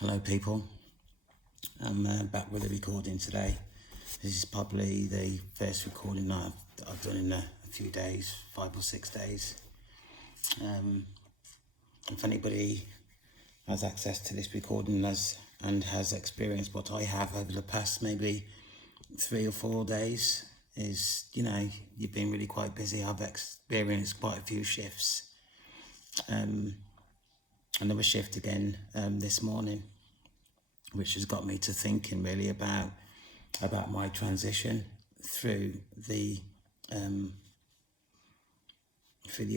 Hello people, I'm back with a recording today. This is probably the first recording that I've done in a few days, 5 or 6 days. If anybody has access to this recording and has experienced what I have over the past maybe 3 or 4 days, you've been really quite busy. I've experienced quite a few shifts. Another shift again this morning, which has got me to thinking really about my transition through the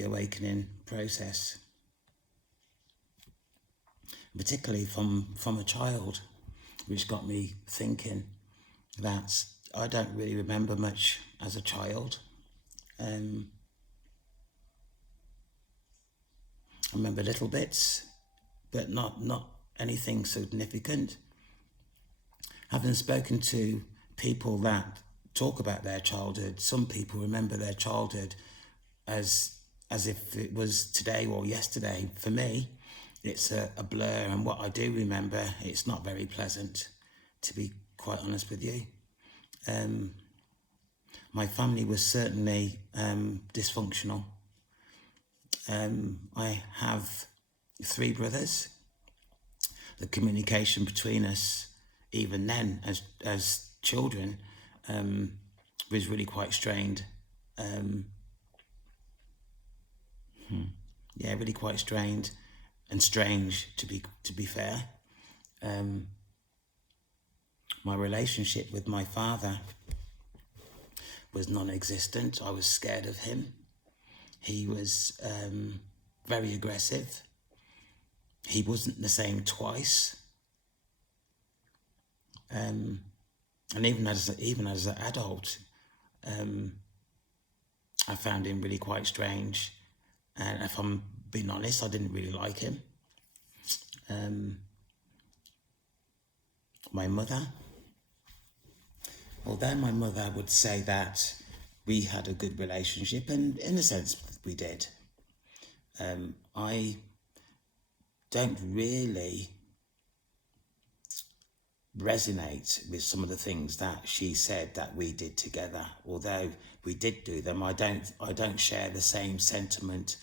awakening process, particularly from a child, which got me thinking that I don't really remember much as a child. I remember little bits, but not anything significant. Having spoken to people that talk about their childhood, some people remember their childhood as if it was today or yesterday. For me, it's a blur, and what I do remember, it's not very pleasant, to be quite honest with you. My family was certainly dysfunctional. I have 3 brothers. The communication between us, even then, as children, was really quite strained. Really quite strained and strange, to be fair. My relationship with my father was non-existent. I was scared of him. He was very aggressive. He wasn't the same twice. And even as an adult, I found him really quite strange. And if I'm being honest, I didn't really like him. My mother, although my mother would say that we had a good relationship, and in a sense we did, I don't really resonate with some of the things that she said that we did together. Although we did do them, I don't share the same sentiment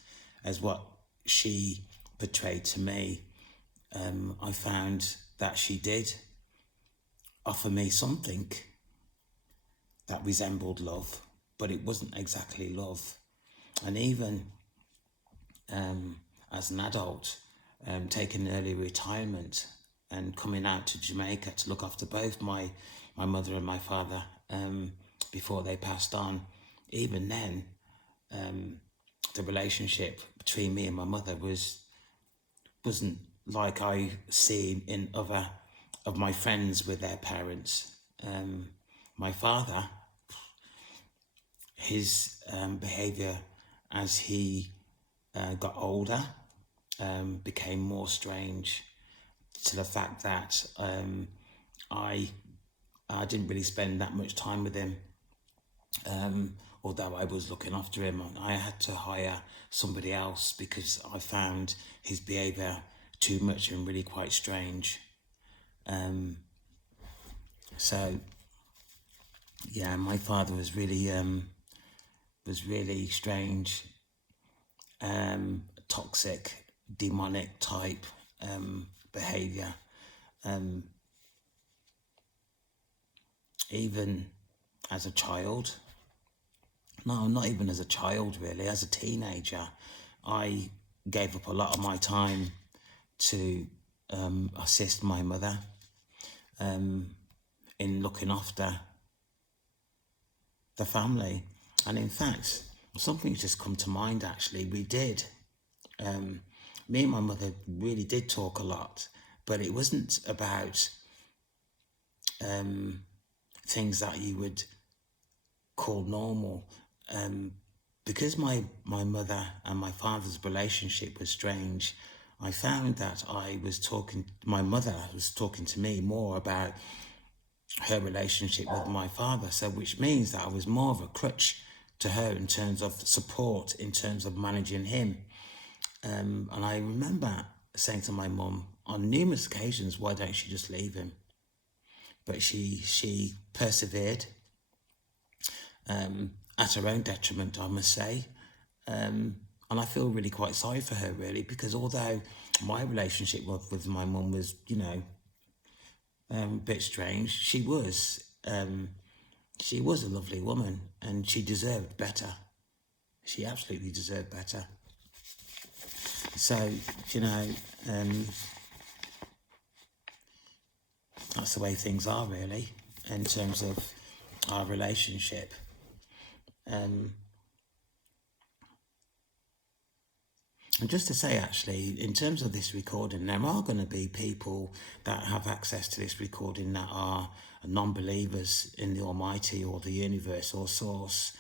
as what she portrayed to me. I found that she did offer me something that resembled love, but it wasn't exactly love. And even as an adult, taking early retirement and coming out to Jamaica to look after both my mother and my father before they passed on, even then, the relationship between me and my mother wasn't like I see in other of my friends with their parents. My father, his behaviour as he got older became more strange, to the fact that I didn't really spend that much time with him. Although I was looking after him, I had to hire somebody else because I found his behaviour too much and really quite strange. My father was really strange, toxic, demonic type behaviour. Even as a child, no, not even as a child really, as a teenager, I gave up a lot of my time to assist my mother in looking after the family. And in fact, something's just come to mind actually. We did, me and my mother really did talk a lot, but it wasn't about things that you would call normal. Because my mother and my father's relationship was strange, I found that my mother was talking to me more about her relationship with my father. So which means that I was more of a crutch to her in terms of support, in terms of managing him. And I remember saying to my mum, on numerous occasions, why don't she just leave him? But she persevered, at her own detriment, I must say. And I feel really quite sorry for her, really, because although my relationship with my mum was, a bit strange, she was a lovely woman, and she deserved better. She absolutely deserved better. So, that's the way things are, really, in terms of our relationship. And just to say, actually, in terms of this recording, there are going to be people that have access to this recording that are non-believers in the Almighty or the universe or source.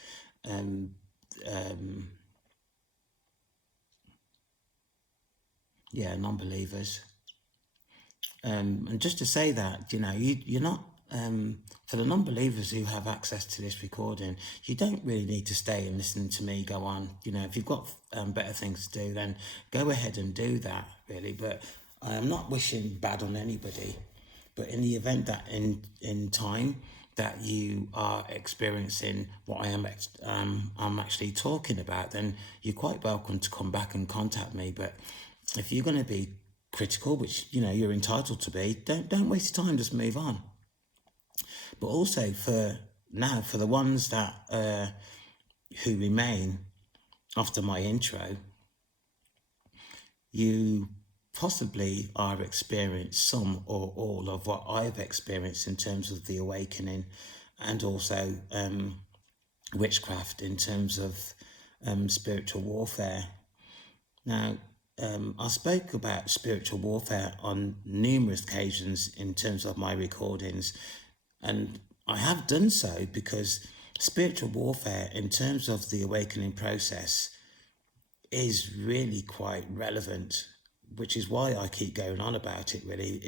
Non-believers. And just to say that, you're not, for the non-believers who have access to this recording, you don't really need to stay and listen to me go on. If you've got better things to do, then go ahead and do that, really. But I am not wishing bad on anybody. But in the event that in time that you are experiencing what I'm actually talking about, then you're quite welcome to come back and contact me. But if you're going to be critical, which you're entitled to be, don't waste your time, just move on. But also for the ones that who remain after my intro, you possibly are experiencing some or all of what I've experienced in terms of the awakening, and also witchcraft in terms of spiritual warfare. Now, I spoke about spiritual warfare on numerous occasions in terms of my recordings, and I have done so because spiritual warfare in terms of the awakening process is really quite relevant, which is why I keep going on about it, really.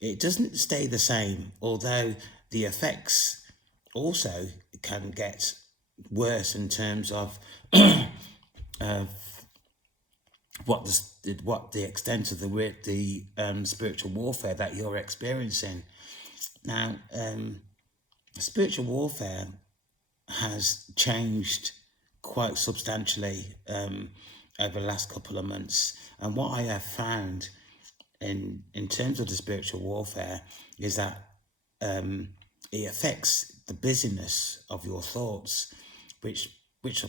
It doesn't stay the same, although the effects also can get worse in terms of what the extent of the spiritual warfare that you're experiencing. Now, spiritual warfare has changed quite substantially over the last couple of months, and what I have found in terms of the spiritual warfare is that it affects the busyness of your thoughts, which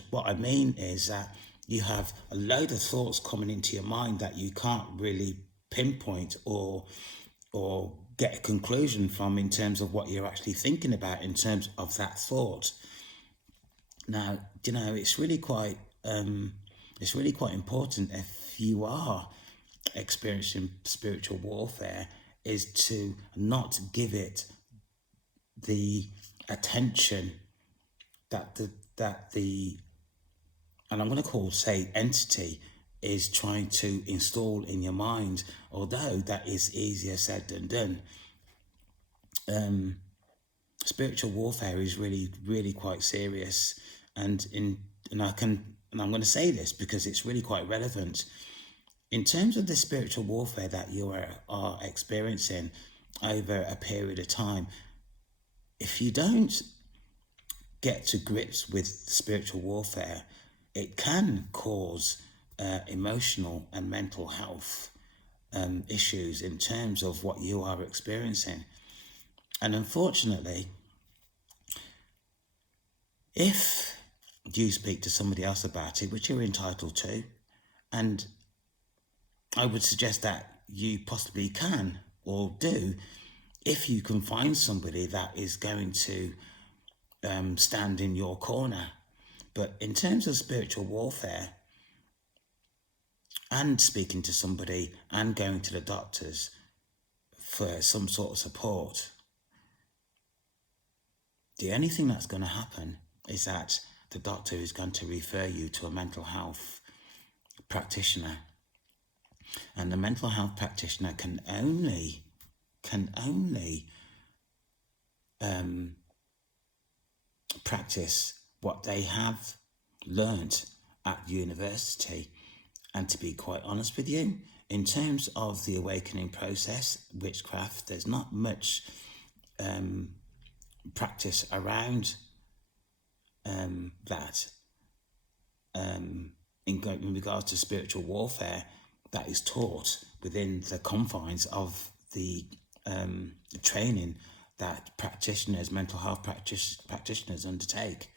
what I mean is that you have a load of thoughts coming into your mind that you can't really pinpoint or get a conclusion from in terms of what you're actually thinking about in terms of that thought. Now, it's really quite important, if you are experiencing spiritual warfare, is to not give it the attention that the and I'm going to say entity is trying to install in your mind, although that is easier said than done. Spiritual warfare is really, really quite serious, and I'm going to say this because it's really quite relevant. In terms of the spiritual warfare that you are experiencing over a period of time, if you don't get to grips with spiritual warfare, it can cause emotional and mental health issues in terms of what you are experiencing. And unfortunately, if you speak to somebody else about it, which you're entitled to, and I would suggest that you possibly can or do, if you can find somebody that is going to stand in your corner. But in terms of spiritual warfare and speaking to somebody and going to the doctors for some sort of support, the only thing that's going to happen is that the doctor is going to refer you to a mental health practitioner. And the mental health practitioner can only practice what they have learnt at university, And to be quite honest with you, in terms of the awakening process, witchcraft, there's not much practice around that in regards to spiritual warfare that is taught within the confines of the training that practitioners, mental health practitioners undertake.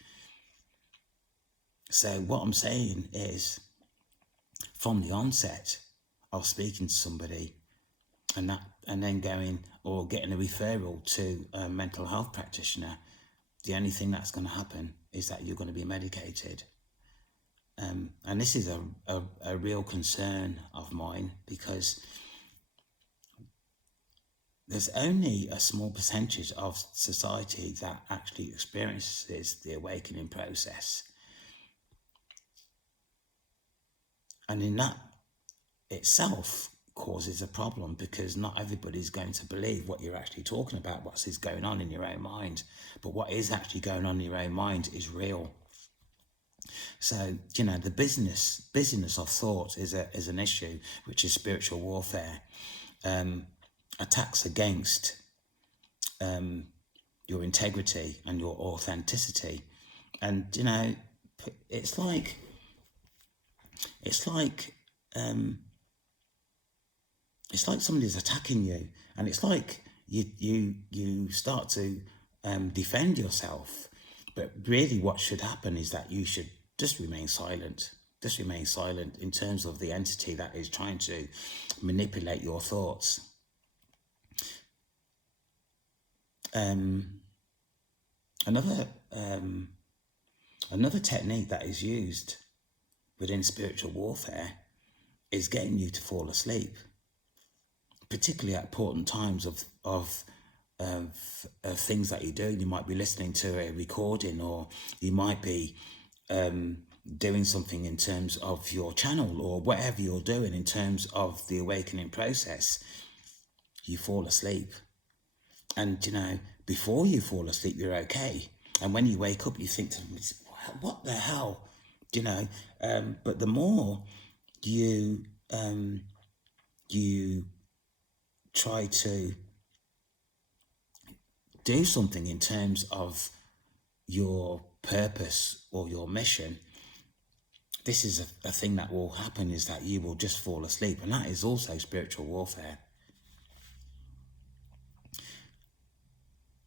So what I'm saying is, from the onset of speaking to somebody and then going or getting a referral to a mental health practitioner, the only thing that's going to happen is that you're going to be medicated. And this is a real concern of mine, because there's only a small percentage of society that actually experiences the awakening process. And in that itself causes a problem, because not everybody's going to believe what you're actually talking about, what is going on in your own mind. But what is actually going on in your own mind is real. So, the busyness of thought is an issue, which is spiritual warfare. Attacks against your integrity and your authenticity. And, it's like somebody's attacking you, and it's like you start to defend yourself. But really what should happen is that you should just remain silent. Just remain silent in terms of the entity that is trying to manipulate your thoughts. Another technique that is used within spiritual warfare is getting you to fall asleep, particularly at important times of things that you do. You might be listening to a recording, or you might be doing something in terms of your channel, or whatever you're doing in terms of the awakening process. You fall asleep, and before you fall asleep you're okay, and when you wake up you think, what the hell, but the more you try to do something in terms of your purpose or your mission, this is a thing that will happen, is that you will just fall asleep. And that is also spiritual warfare.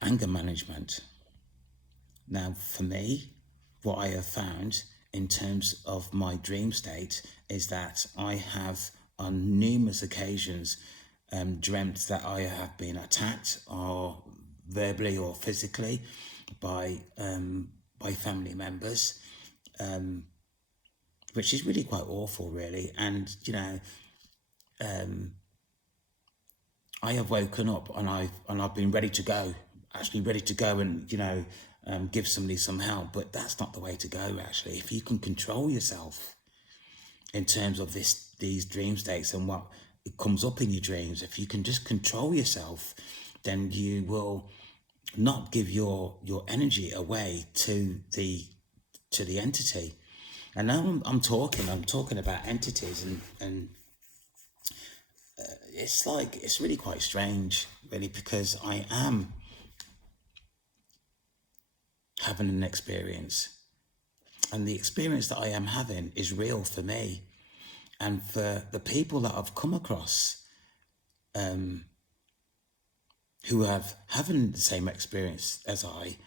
Anger management. Now, for me, what I have found in terms of my dream state is that I have on numerous occasions dreamt that I have been attacked, or verbally or physically, by family members, which is really quite awful, really. And I have woken up and I've been ready to go and give somebody some help. But that's not the way to go, actually. If you can control yourself in terms of these dream states and what it comes up in your dreams, if you can just control yourself, then you will not give your energy away to the entity. And now I'm talking about entities, and it's really quite strange, really, because I am having an experience, and the experience that I am having is real for me. And for the people that I've come across who have having the same experience as I,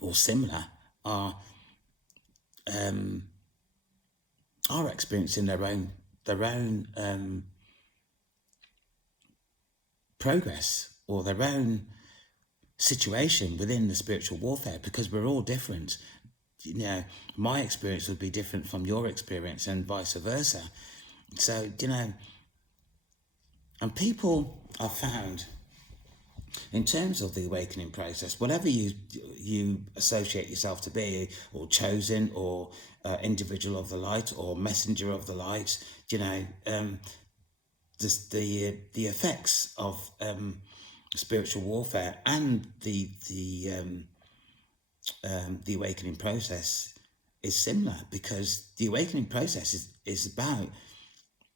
or similar, are experiencing their own progress, or their own situation within the spiritual warfare, because we're all different. My experience would be different from your experience, and vice versa. So, and people have found, in terms of the awakening process, whatever you associate yourself to be, or chosen, or individual of the light, or messenger of the light, the effects of spiritual warfare and the awakening process is similar, because the awakening process is about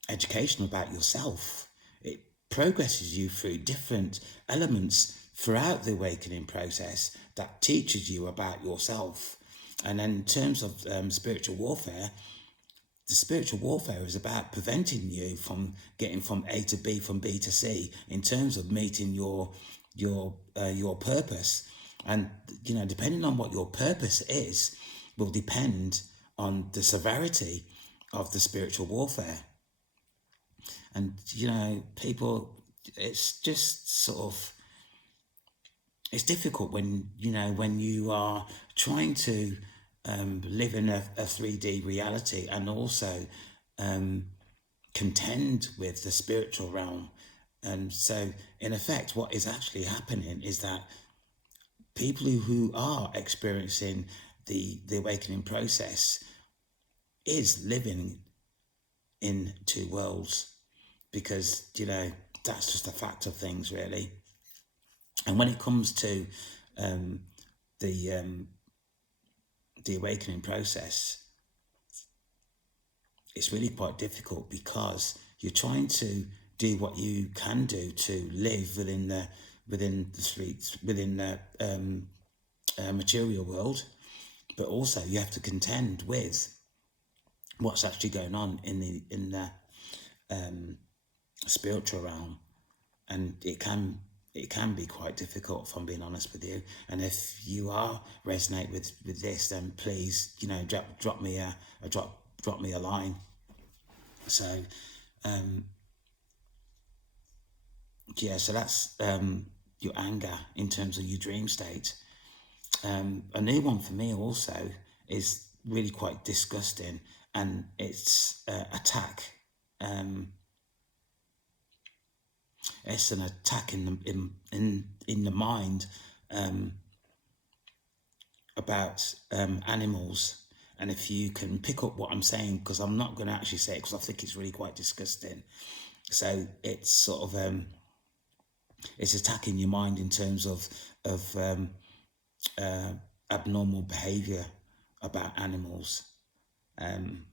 education about yourself. It progresses you through different elements throughout the awakening process that teaches you about yourself. And then in terms of spiritual warfare, the spiritual warfare is about preventing you from getting from A to B, from B to C, in terms of meeting your purpose. And depending on what your purpose is, will depend on the severity of the spiritual warfare. And people, it's just sort of, it's difficult when you are trying to live in a 3D reality, and also contend with the spiritual realm. And so in effect, what is actually happening is that people who are experiencing the awakening process is living in two worlds, because that's just a fact of things, really. And when it comes to the awakening process, it's really quite difficult, because you're trying to do what you can do to live within the streets, within the material world, but also you have to contend with what's actually going on in the spiritual realm. And it can be quite difficult, if I'm being honest with you. And if you are resonate with this, then please drop me a line. So so that's your anger in terms of your dream state. A new one for me also is really quite disgusting, and it's attack. It's an attack in the mind about animals. And if you can pick up what I'm saying, because I'm not going to actually say it, because I think it's really quite disgusting. So it's sort of it's attacking your mind in terms of abnormal behaviour about animals, and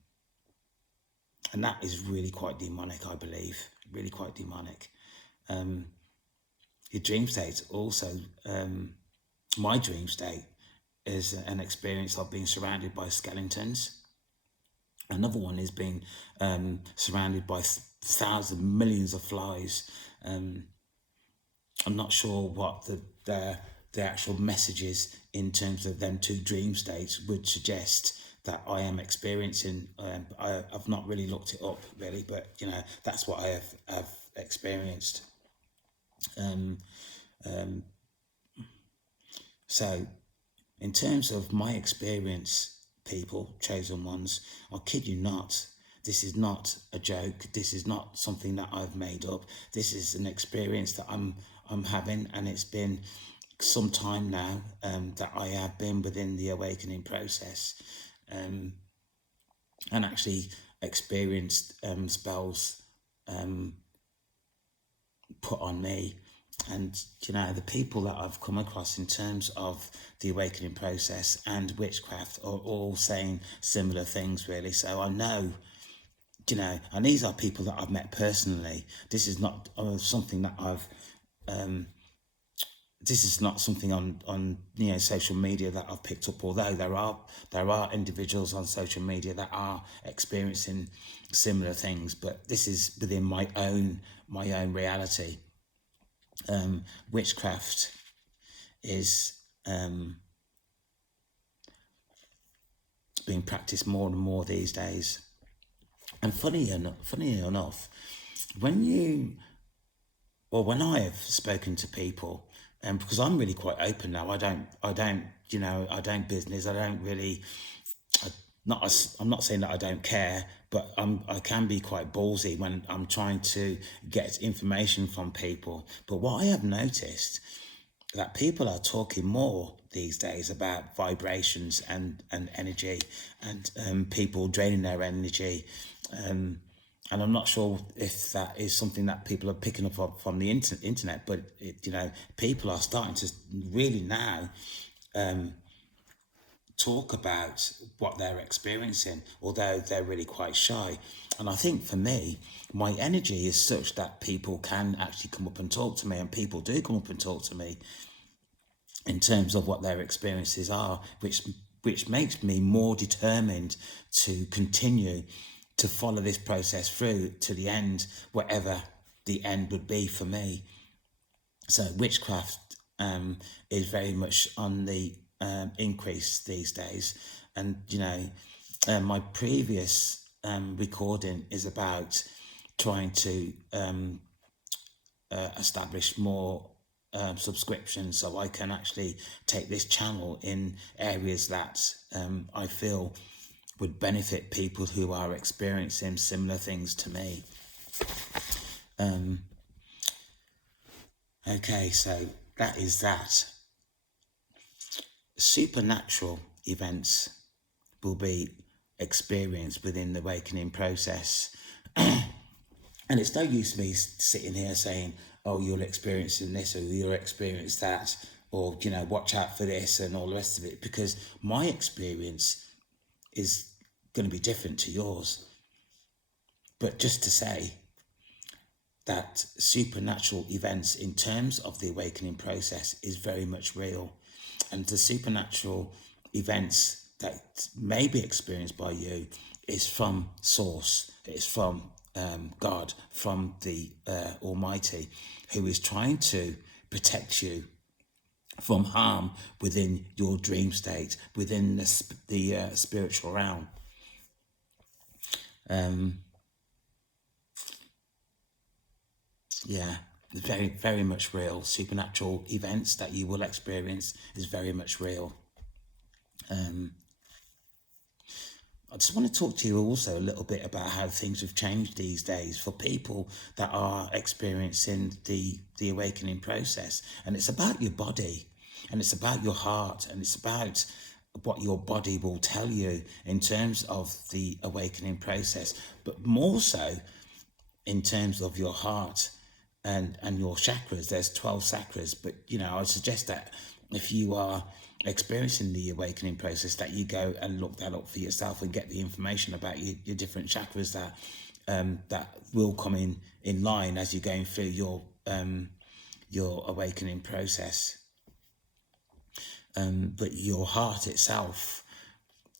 that is really quite demonic, I believe. Really quite demonic. Your dream state also, my dream state is an experience of being surrounded by skeletons. Another one is being surrounded by thousands, millions of flies. I'm not sure what the actual messages in terms of them two dream states would suggest that I am experiencing. I've not really looked it up, really, but that's what I have experienced. So in terms of my experience, people, chosen ones, I kid you not, this is not a joke. This is not something that I've made up. This is an experience that I'm having, and it's been some time now that I have been within the awakening process, and actually experienced spells put on me. And the people that I've come across in terms of the awakening process and witchcraft are all saying similar things, really. So I know, and these are people that I've met personally. This is not something that I've this is not something on social media that I've picked up, although there are individuals on social media that are experiencing similar things, but this is within my own reality. Witchcraft is being practiced more and more these days. And funny enough, when I have spoken to people, because I'm really quite open now, I don't business, I don't really, I'm not saying that I don't care, but I can be quite ballsy when I'm trying to get information from people. But what I have noticed, that people are talking more these days about vibrations and energy, and people draining their energy. And I'm not sure if that is something that people are picking up from the internet, but people are starting to really now talk about what they're experiencing, although they're really quite shy. And I think for me, my energy is such that people can actually come up and talk to me, and people do come up and talk to me in terms of what their experiences are, which makes me more determined to continue to follow this process through to the end, whatever the end would be for me. So witchcraft is very much on the increase these days, and my previous recording is about trying to establish more subscriptions so I can actually take this channel in areas that I feel would benefit people who are experiencing similar things to me. Okay, so that is that. Supernatural events will be experienced within the awakening process. And it's no use me sitting here saying, oh, you're experiencing this or you'll experience that, or, watch out for this and all the rest of it, because my experience is going to be different to yours. But just to say that supernatural events in terms of the awakening process is very much real. And the supernatural events that may be experienced by you is from Source, it's from God, from the Almighty, who is trying to protect you from harm within your dream state, within the spiritual realm. Yeah, very, very much real. Supernatural events that you will experience is very much real. I just want to talk to you also a little bit about how things have changed these days for people that are experiencing the awakening process. And it's about your body, and it's about your heart, and it's about what your body will tell you in terms of the awakening process, but more so in terms of your heart and your chakras. There's 12 chakras, but I would suggest that if you are experiencing the awakening process, that you go and look that up for yourself and get the information about your different chakras that will come in line as you're going through your awakening process. But your heart itself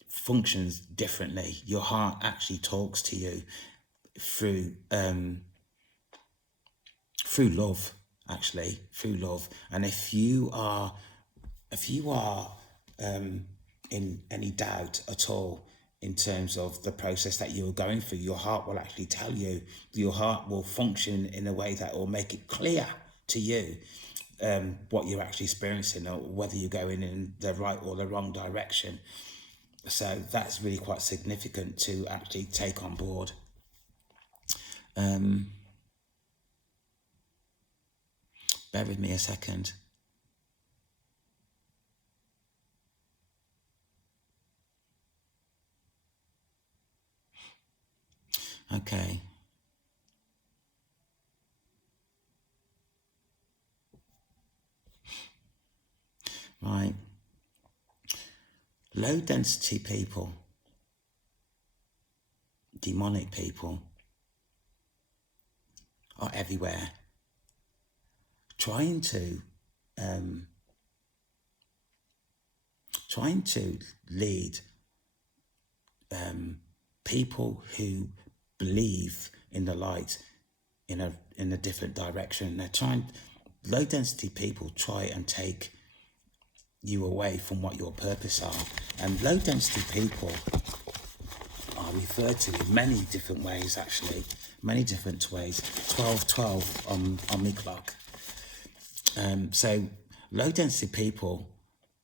functions differently. Your heart actually talks to you through love, actually, through love. And if you are in any doubt at all in terms of the process that you're going through, your heart will actually tell you. Your heart will function in a way that will make it clear to you what you're actually experiencing, or whether you're going in the right or the wrong direction. So that's really quite significant to actually take on board. Bear with me a second. Okay. Right. Low density people, demonic people, are everywhere, trying to lead people who believe in the light in a different direction. Low density people try and take you away from what your purpose are. And low density people are referred to in many different ways, actually, many different ways. 1212 on my clock. So low density people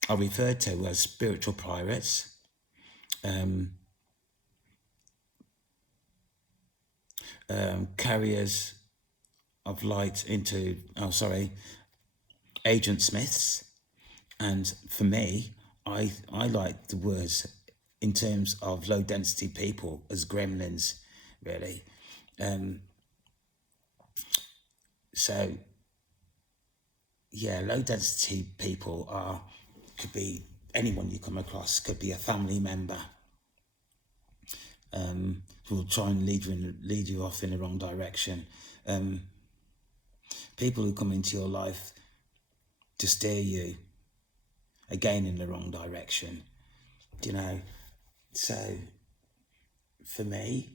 are referred to as spiritual pirates, carriers of light into, agent smiths. And for me, I like the words in terms of low density people as gremlins, really. Low density people could be anyone you come across, could be a family member, who will try and lead you off in the wrong direction. People who come into your life to steer you again in the wrong direction. So for me,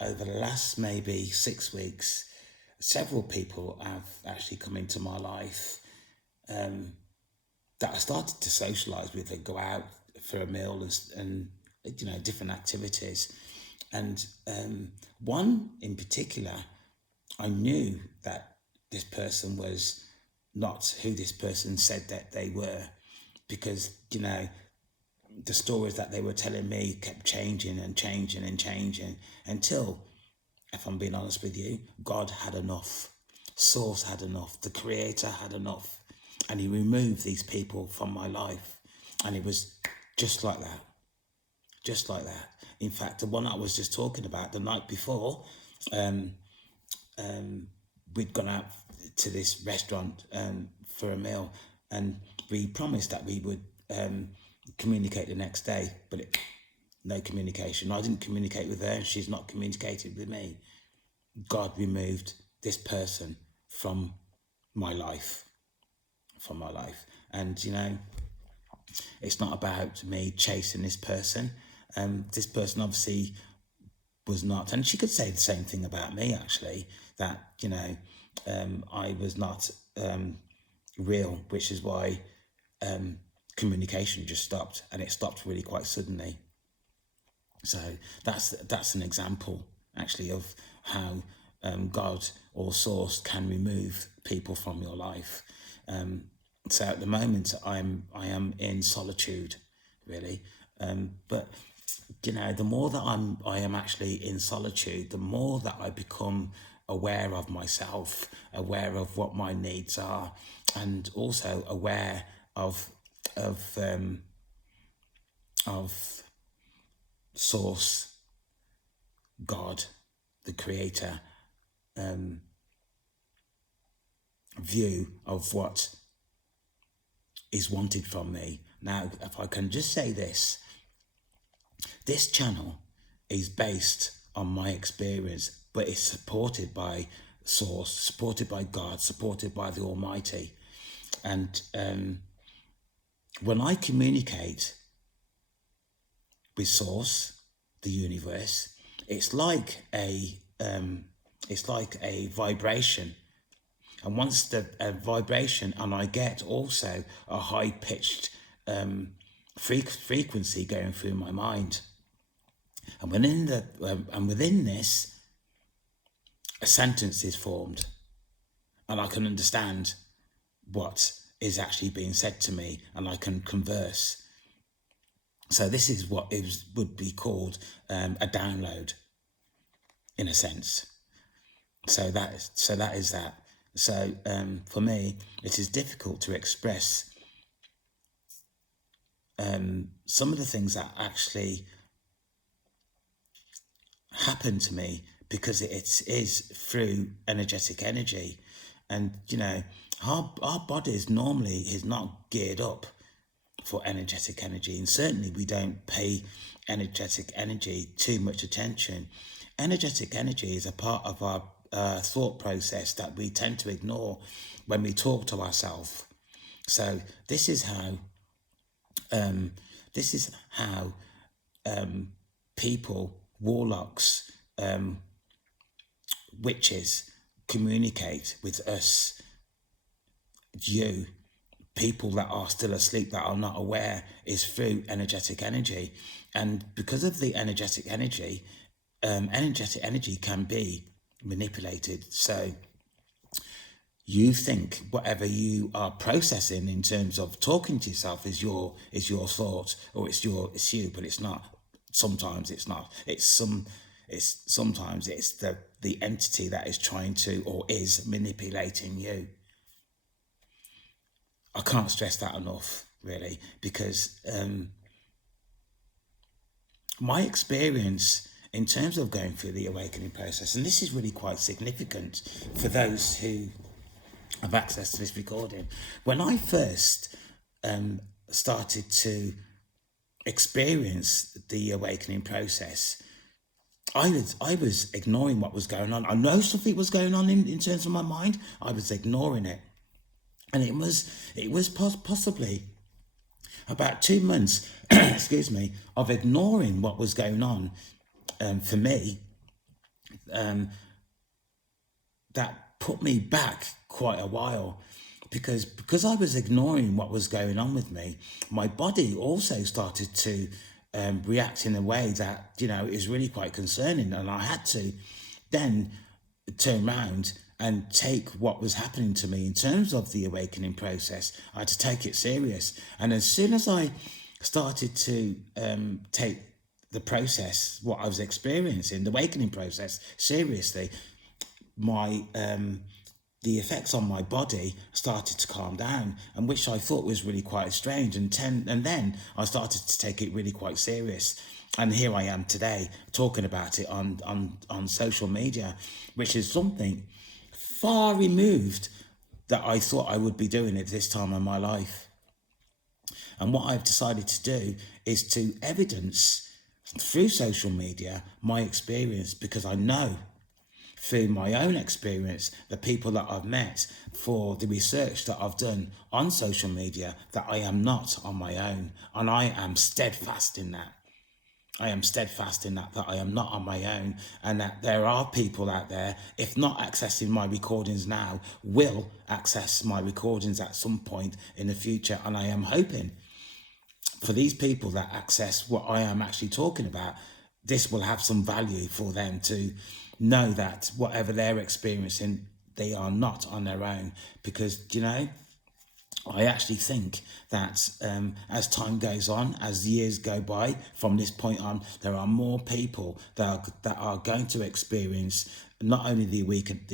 over the last maybe 6 weeks, several people have actually come into my life that I started to socialise with and go out for a meal and different activities. And one in particular, I knew that this person was not who this person said that they were, because the stories that they were telling me kept changing and changing and changing until, if I'm being honest with you, God had enough. Source had enough. The Creator had enough. And he removed these people from my life. And it was just like that. Just like that. In fact, the one I was just talking about the night before, we'd gone out to this restaurant for a meal, and we promised that we would communicate the next day, but no communication. I didn't communicate with her, and she's not communicated with me. God removed this person from my life. And it's not about me chasing this person. This person obviously was not, and she could say the same thing about me actually, that I was not real, which is why communication just stopped, and it stopped really quite suddenly. So that's an example actually of how God or Source can remove people from your life. So at the moment I am in solitude, really, but the more that I am actually in solitude, the more that I become aware of myself, aware of what my needs are, and also aware of Source, God, the Creator, view of what is wanted from me. Now, if I can just say this channel is based on my experience, but it's supported by Source, supported by God, supported by the Almighty. And when I communicate with Source, the universe, it's like a vibration. And once the vibration, and I get also a high-pitched frequency going through my mind, and within this, a sentence is formed, and I can understand what is actually being said to me, and I can converse. So this is what would be called a download, in a sense. So that is that. So for me, it is difficult to express some of the things that actually happen to me, because it is through energetic energy. And our bodies normally is not geared up for energetic energy, and certainly we don't pay energetic energy too much attention. Energetic energy is a part of our thought process that we tend to ignore when we talk to ourselves. So this is how people, warlocks, witches communicate with us, people that are still asleep, that are not aware, is through energetic energy. And because of the energetic energy can be manipulated. So you think whatever you are processing in terms of talking to yourself is your thought, or it's you, but it's not. Sometimes it's not. Sometimes it's the entity that is trying to, or is manipulating you. I can't stress that enough, really, because my experience in terms of going through the awakening process, and this is really quite significant for those who have access to this recording. When I first started to experience the awakening process, I was ignoring what was going on. I know something was going on in terms of my mind. I was ignoring it, and it was possibly about 2 months, excuse me, of ignoring what was going on for me, that put me back quite a while, because I was ignoring what was going on with me. My body also started to react in a way that is really quite concerning, and I had to then turn around and take what was happening to me in terms of the awakening process. I had to take it serious, and as soon as I started to take the process, what I was experiencing, the awakening process, seriously, my the effects on my body started to calm down, and which I thought was really quite strange. And then I started to take it really quite serious, and here I am today talking about it on social media, which is something far removed that I thought I would be doing at this time of my life. And what I've decided to do is to evidence through social media my experience, because I know through my own experience, the people that I've met, for the research that I've done on social media, that I am not on my own. And I am steadfast in that. I am steadfast in that I am not on my own, and that there are people out there, if not accessing my recordings now, will access my recordings at some point in the future. And I am hoping for these people that access what I am actually talking about, this will have some value for them to know that whatever they're experiencing, they are not on their own. Because, I actually think that as time goes on, as years go by, from this point on, there are more people that are going to experience not only the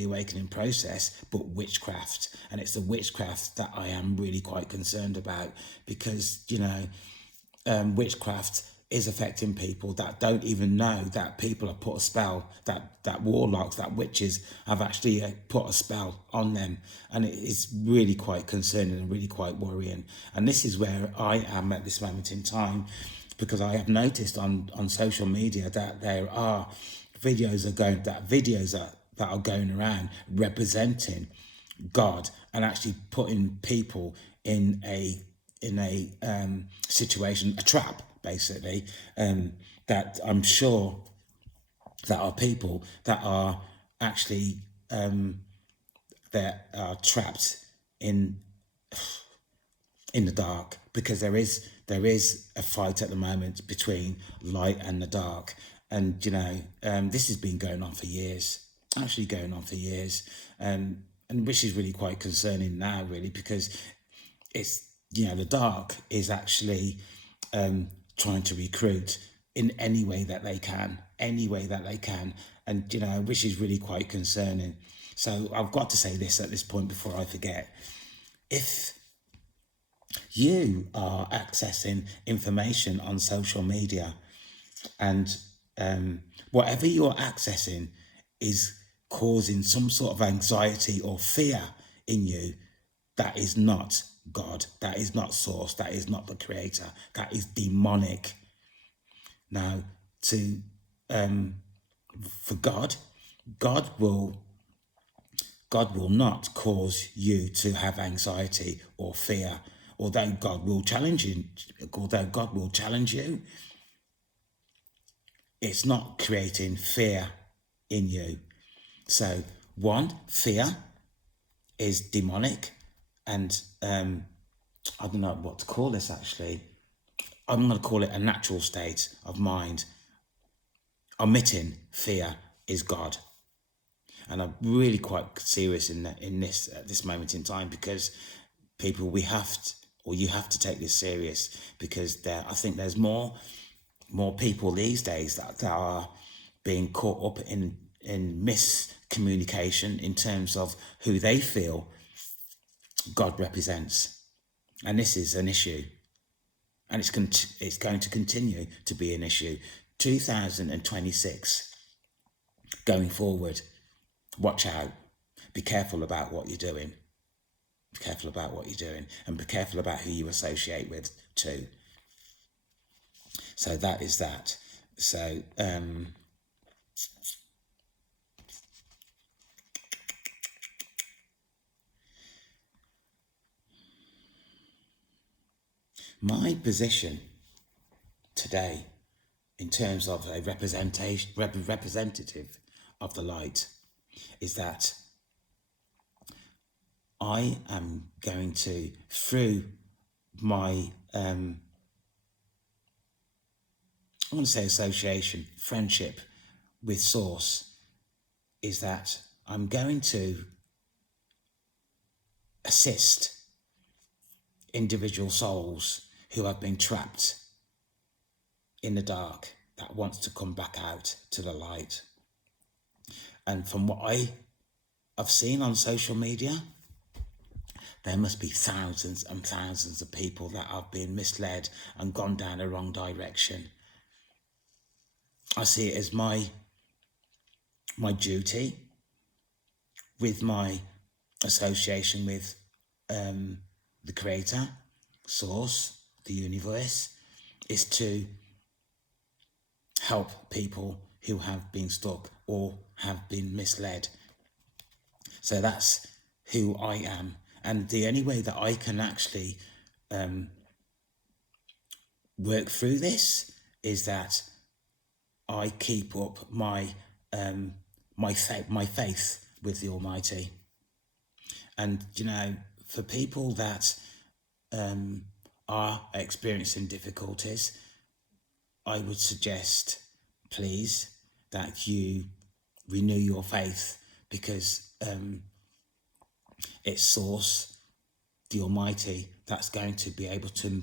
awakening process, but witchcraft. And it's the witchcraft that I am really quite concerned about, because, witchcraft is affecting people that don't even know that people have put a spell, that warlocks, that witches have actually put a spell on them. And it is really quite concerning and really quite worrying. And this is where I am at this moment in time, because I have noticed on social media that there are videos that are going around representing God, and actually putting people in a situation, a trap, basically, that I'm sure that are people that are actually that are trapped in the dark, because there is a fight at the moment between light and the dark. And this has been going on for years, actually going on for years, and which is really quite concerning now, really, because it's the dark is actually trying to recruit in any way that they can, and which is really quite concerning. So I've got to say this at this point before I forget: if you are accessing information on social media, and whatever you're accessing is causing some sort of anxiety or fear in you, that is not God, that is not source, that is not the creator, that is demonic. Now, for God will not cause you to have anxiety or fear. Although God will challenge you, it's not creating fear in you. So, one, fear is demonic, and I don't know what to call this, actually. I'm going to call it a natural state of mind. Omitting fear is God. And I'm really quite serious in this at this moment in time, because people, you have to take this serious, because I think there's more people these days that are being caught up in miscommunication in terms of who they feel God represents. And this is an issue, and it's going to continue to be an issue. 2026 going forward, watch out, be careful about what you're doing, and be careful about who you associate with too. So that is that. So my position today in terms of a representative of the light is that I am going to, through my I want to say association, friendship with Source, is that I'm going to assist individual souls who have been trapped in the dark that wants to come back out to the light. And from what I have seen on social media, there must be thousands and thousands of people that have been misled and gone down the wrong direction. I see it as my duty, with my association with the Creator, Source, the universe, is to help people who have been stuck or have been misled. So that's who I am. And the only way that I can actually work through this is that I keep up my faith with the Almighty. And, you know, for people that are experiencing difficulties, I would suggest, please, that you renew your faith, because it's Source, the Almighty, that's going to be able to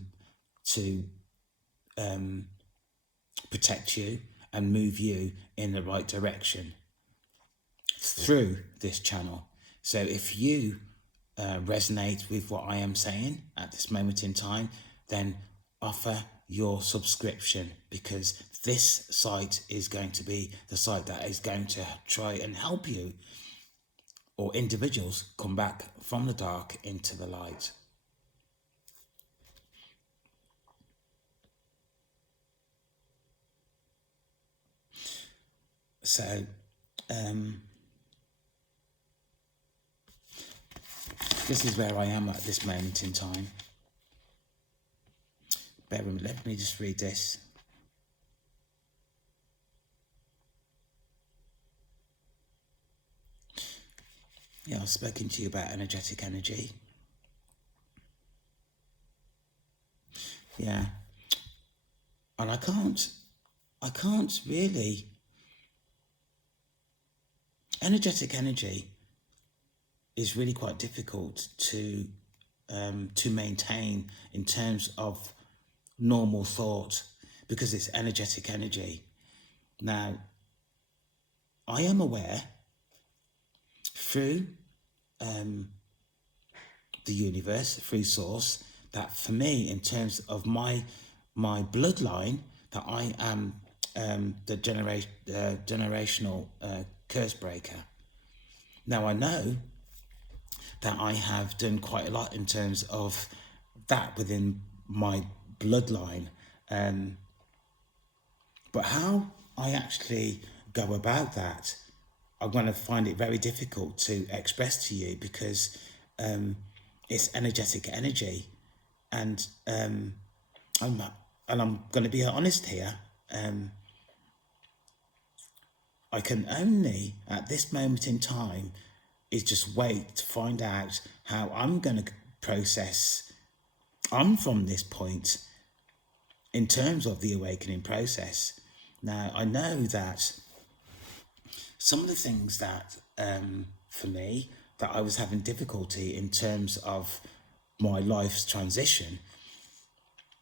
protect you and move you in the right direction through this channel. So if you resonate with what I am saying at this moment in time, then offer your subscription, because this site is going to be the site that is going to try and help you, or individuals, come back from the dark into the light. So this is where I am at this moment in time. Bear with me, let me just read this. Yeah, I've spoken to you about energetic energy. Yeah. And I can't really... Energetic energy is really quite difficult to maintain in terms of normal thought, because it's energetic energy. Now, I am aware through the universe, through Source, that for me, in terms of my bloodline, that I am the generational curse breaker. Now, I know that I have done quite a lot in terms of that within my bloodline, but how I actually go about that, I'm going to find it very difficult to express to you, because it's energetic energy, and I'm going to be honest here. I can only, at this moment in time, is just wait to find out how I'm going to process on from this point in terms of the awakening process. Now, I know that some of the things that, for me, that I was having difficulty in terms of my life's transition,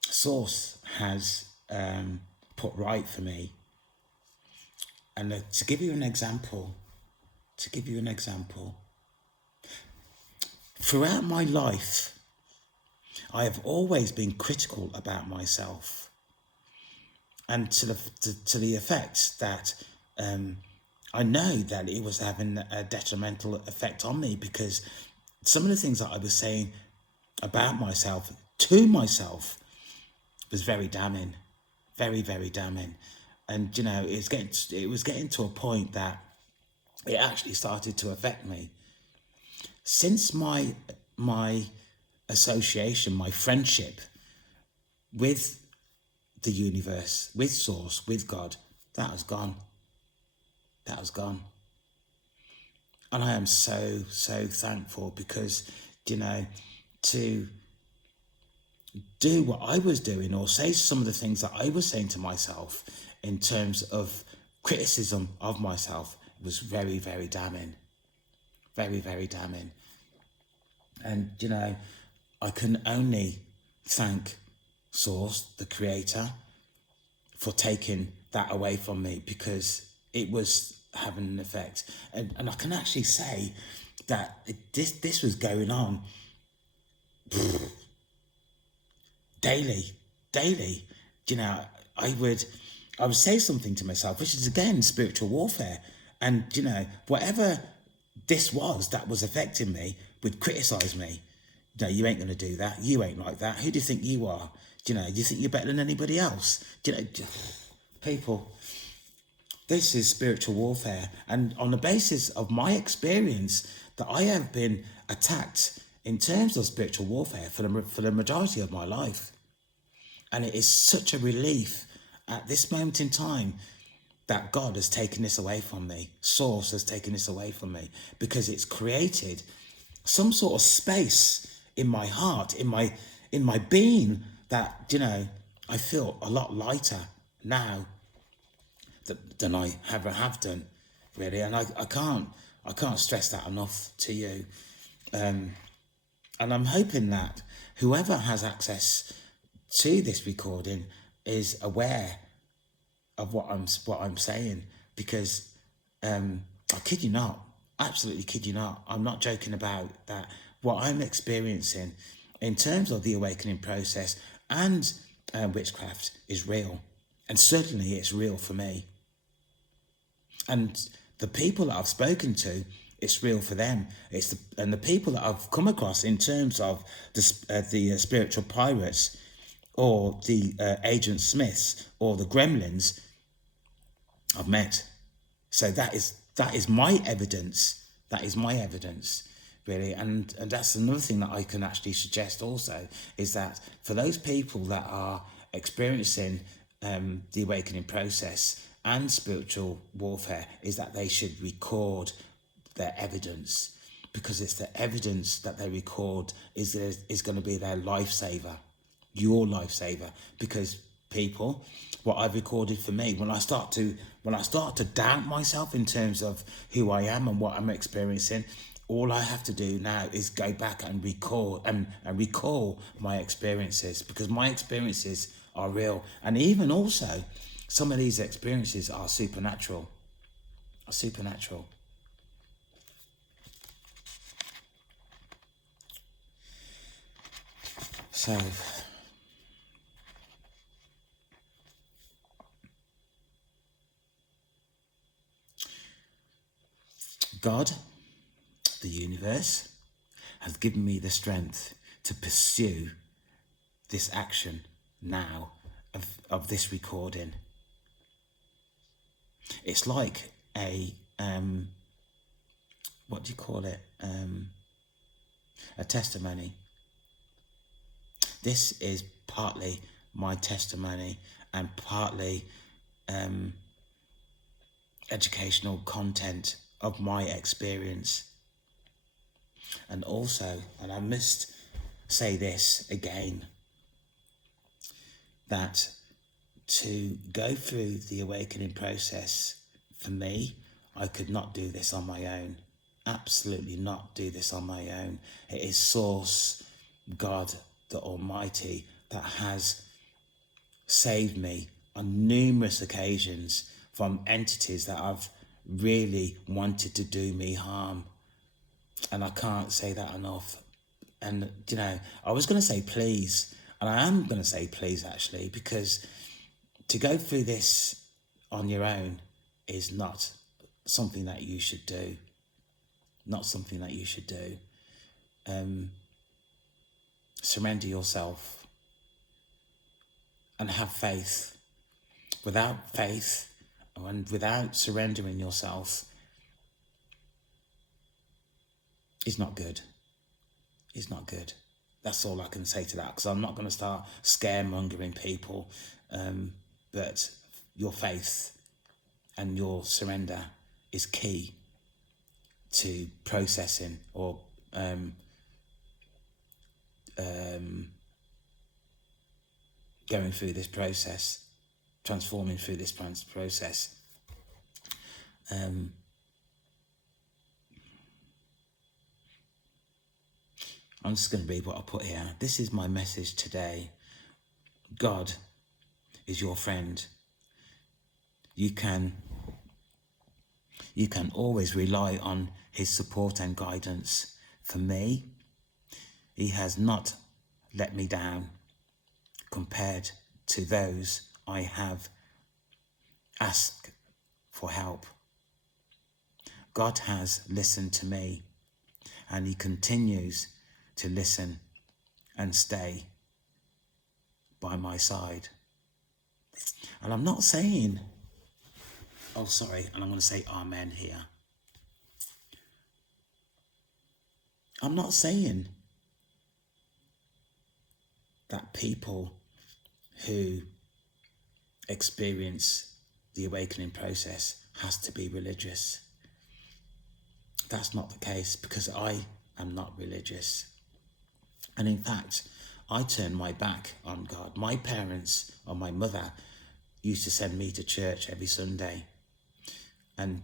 Source has put right for me. And to give you an example, throughout my life, I have always been critical about myself, and to the effect that I know that it was having a detrimental effect on me, because some of the things that I was saying about myself, to myself, was very damning, very, very damning. And, it was getting to a point that it actually started to affect me. Since my association, my friendship with the universe, with Source, with God, that was gone. That was gone. And I am so, so thankful because, to do what I was doing or say some of the things that I was saying to myself in terms of criticism of myself was very, very damning. Very, very damning. And, I can only thank Source, the creator, for taking that away from me because it was having an effect. And I can actually say that this was going on daily. I would say something to myself, which is again spiritual warfare. And, whatever this was that was affecting me would criticize me. You ain't going to do that. You ain't like that. Who do you think you are? Do you think you're better than anybody else? People, this is spiritual warfare. And on the basis of my experience, that I have been attacked in terms of spiritual warfare for the majority of my life. And it is such a relief at this moment in time that God has taken this away from me. Source has taken this away from me because it's created some sort of space in my heart, in my being that, I feel a lot lighter now than I ever have done, really. And I can't stress that enough to you. And I'm hoping that whoever has access to this recording is aware of what I'm saying, because I kid you not, absolutely kid you not, I'm not joking about that. What I'm experiencing in terms of the awakening process and witchcraft is real, and certainly it's real for me. And the people that I've spoken to, it's real for them. And the people that I've come across in terms of the spiritual pirates, or the Agent Smiths, or the Gremlins, I've met. So that is my evidence. That is my evidence, really. And that's another thing that I can actually suggest also, is that for those people that are experiencing the awakening process and spiritual warfare, is that they should record their evidence, because it's the evidence that they record is going to be their lifesaver, your lifesaver. Because people, what I've recorded for me, when I start to doubt myself in terms of who I am and what I'm experiencing, all I have to do now is go back and recall my experiences, because my experiences are real. And even also, some of these experiences are supernatural. So, God, the universe, has given me the strength to pursue this action now of this recording. It's like a what do you call it? A testimony. This is partly my testimony and partly educational content of my experience. And also, and I must say this again, that to go through the awakening process, for me, I could not do this on my own. Absolutely not do this on my own. It is Source, God, the Almighty, that has saved me on numerous occasions from entities that have really wanted to do me harm. And I can't say that enough. And, I was going to say please, and I am going to say please actually, because to go through this on your own is not something that you should do. Not something that you should do. Surrender yourself and have faith. Without faith and without surrendering yourself is not good. It's not good. That's all I can say to that, because I'm not going to start scaremongering people. But your faith and your surrender is key to processing or going through this process, transforming through this process. I'm just going to read what I put here. This is my message today. God is your friend. You can always rely on his support and guidance. For me, he has not let me down compared to those I have asked for help. God has listened to me, and he continues to listen and stay by my side. And I'm not saying, and I'm going to say amen here. I'm not saying that people who experience the awakening process has to be religious. That's not the case, because I am not religious. And in fact, I turned my back on God. My parents, or my mother, used to send me to church every Sunday. And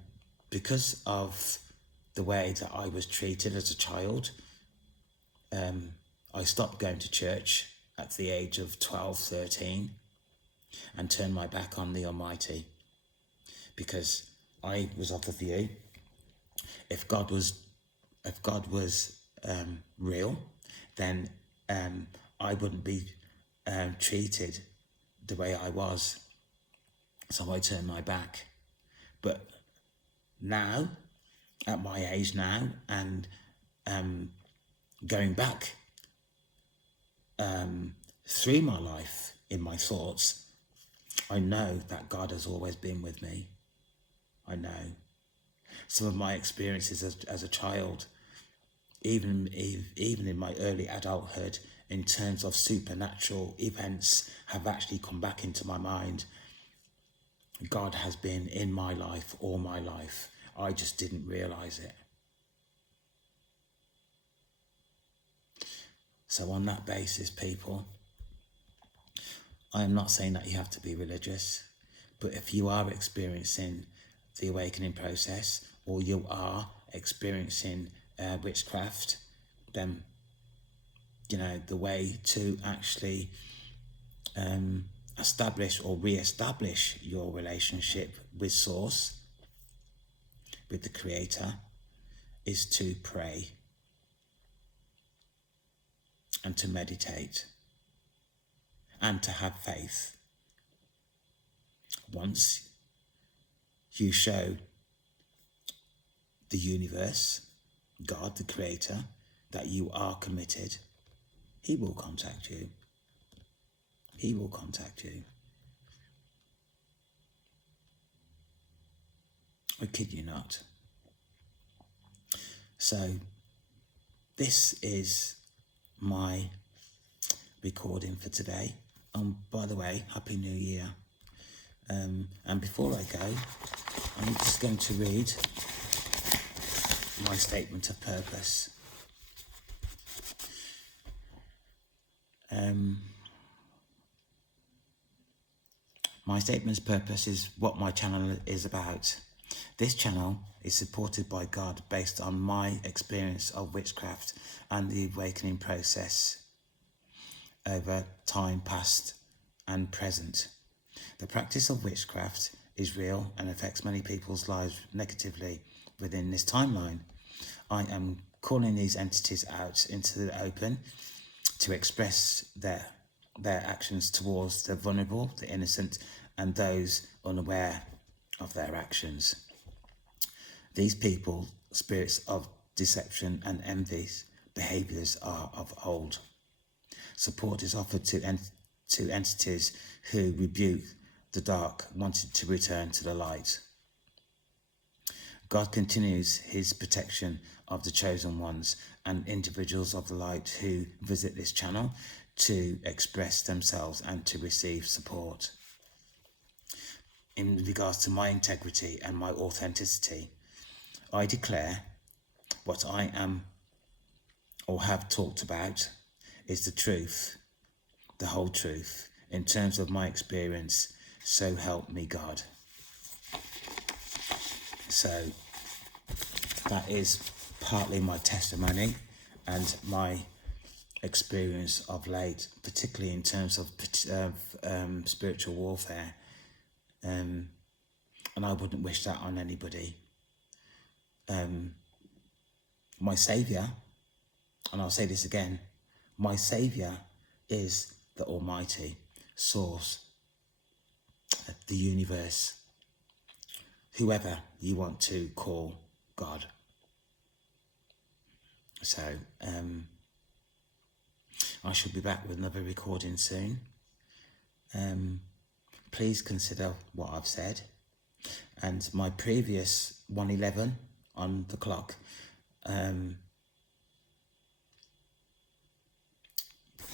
because of the way that I was treated as a child, I stopped going to church at the age of 12, 13, and turned my back on the Almighty, because I was of the view, if God was real, then I wouldn't be treated the way I was. So I turned my back. But now, at my age now, and going back through my life in my thoughts, I know that God has always been with me. I know. Some of my experiences as a child, even in my early adulthood, in terms of supernatural events, have actually come back into my mind. God has been in my life all my life. I just didn't realise it. So on that basis, people, I am not saying that you have to be religious, but if you are experiencing the awakening process, or you are experiencing witchcraft, then, the way to actually establish or re-establish your relationship with Source, with the Creator, is to pray and to meditate and to have faith. Once you show the universe, God, the Creator, that you are committed, he will contact you. He will contact you. I kid you not. So this is my recording for today. By the way, Happy New Year. And before I go, I'm just going to read my statement of purpose. My statement's purpose is what my channel is about. This channel is supported by God based on my experience of witchcraft and the awakening process over time past and present. The practice of witchcraft is real and affects many people's lives negatively within this timeline. I am calling these entities out into the open to express their actions towards the vulnerable, the innocent, and those unaware of their actions. These people, spirits of deception and envy, behaviours are of old. Support is offered to to entities who rebuke the dark, wanted to return to the light. God continues his protection of the chosen ones and individuals of the light who visit this channel to express themselves and to receive support. In regards to my integrity and my authenticity, I declare what I am or have talked about is the truth, the whole truth, in terms of my experience, so help me God. So that is partly my testimony and my experience of late, particularly in terms of spiritual warfare. And I wouldn't wish that on anybody. My Saviour, and I'll say this again, my Saviour is the Almighty Source, the universe, whoever you want to call God. So I shall be back with another recording soon. Please consider what I've said. And my previous 1:11 on the clock,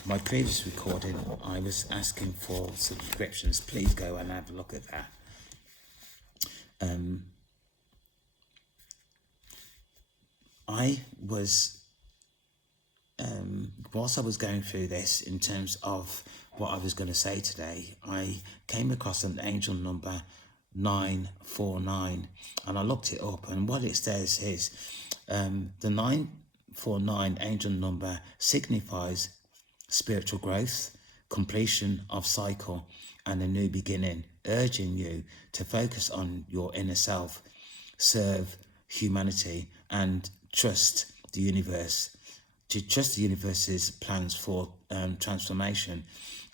my previous recording, I was asking for subscriptions. Please go and have a look at that. I was, whilst I was going through this in terms of what I was going to say today, I came across an angel number 949, and I looked it up, and what it says is the 949 angel number signifies spiritual growth, completion of cycle, and a new beginning, urging you to focus on your inner self, serve humanity, and trust the universe. To trust the universe's plans for transformation,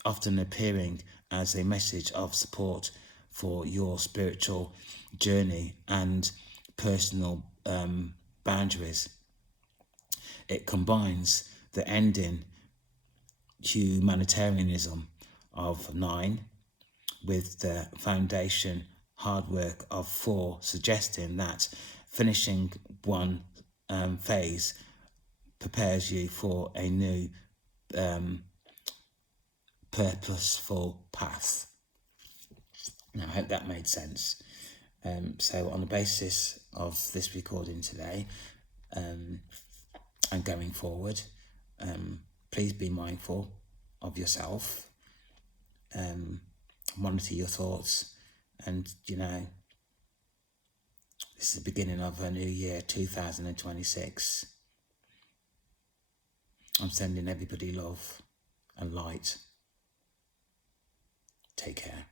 often appearing as a message of support for your spiritual journey and personal boundaries. It combines the ending humanitarianism of 9 with the foundation hard work of 4, suggesting that finishing one phase prepares you for a new purposeful path. Now, I hope that made sense. So on the basis of this recording today and going forward, please be mindful of yourself, monitor your thoughts, and this is the beginning of a new year, 2026. I'm sending everybody love and light. Take care.